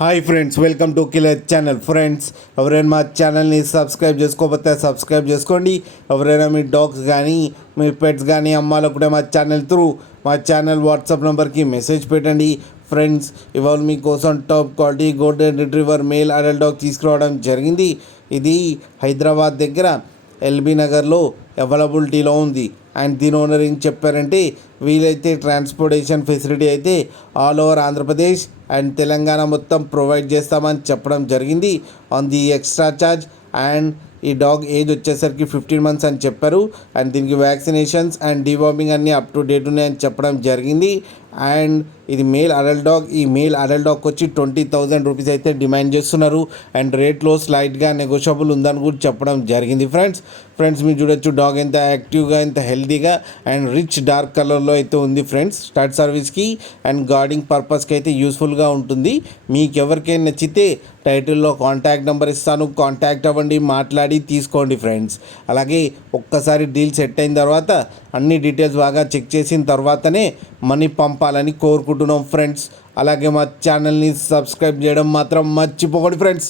Hi friends, welcome to killer channel. Friends, ఎవరైనా మా ఛానల్ని సబ్స్క్రైబ్ చేసుకోకపోతే సబ్స్క్రైబ్ చేసుకోండి. ఎవరైనా మీ డాగ్స్ కానీ మీ పెట్స్ కానీ అమ్మాలనుకుంటే మా ఛానల్ వాట్సాప్ నెంబర్కి మెసేజ్ పెట్టండి. ఫ్రెండ్స్, ఇవాళ మీకోసం top quality golden retriever male adult dog తీసుకురావడం జరిగింది. ఇది హైదరాబాద్ దగ్గర ఎల్బీ నగర్లో అవైలబిలిటీలో ఉంది. అండ్ దీని ఓనర్ ఏం చెప్పారంటే, వీలైతే ట్రాన్స్పోర్టేషన్ ఫెసిలిటీ అయితే all over Andhra Pradesh and Telangana మొత్తం ప్రొవైడ్ చేస్తామని చెప్పడం జరిగింది on the extra charge. And ఈ డాగ్ ఏజ్ వచ్చేసరికి 15 months అని చెప్పారు. అండ్ దీనికి వ్యాక్సినేషన్స్ అండ్ డివార్మింగ్ అన్నీ అప్ టు డేట్ ఉన్నాయని చెప్పడం జరిగింది. అండ్ ఇది మేల్ అడల్ట్ డాగ్. ఈ మేల్ అడల్ట్ డాగ్ వచ్చి 20,000 రూపీస్ అయితే డిమాండ్ చేస్తున్నారు. అండ్ రేట్లో స్లైట్గా నెగోషియబుల్ ఉందని కూడా చెప్పడం జరిగింది. ఫ్రెండ్స్ మీరు చూడొచ్చు డాగ్ ఎంత యాక్టివ్గా, ఎంత హెల్తీగా అండ్ రిచ్ డార్క్ కలర్లో అయితే ఉంది. ఫ్రెండ్స్, స్టడ్ సర్వీస్కి అండ్ గార్డింగ్ పర్పస్కి అయితే యూస్ఫుల్గా ఉంటుంది. మీకు ఎవరికైనా నచ్చితే టైటిల్లో కాంటాక్ట్ నెంబర్ ఇస్తాను, కాంటాక్ట్ అవ్వండి, మాట్లాడి తీసుకోండి. ఫ్రెండ్స్, అలాగే ఒక్కసారి డీల్ సెట్ అయిన తర్వాత అన్ని డీటెయిల్స్ బాగా చెక్ చేసిన తర్వాతనే మనీ పంపాలని కోరుకుంటున్నాం. ఫ్రెండ్స్, అలాగే మా ఛానల్ని సబ్స్క్రైబ్ చేయడం మాత్రం మర్చిపోకండి. ఫ్రెండ్స్.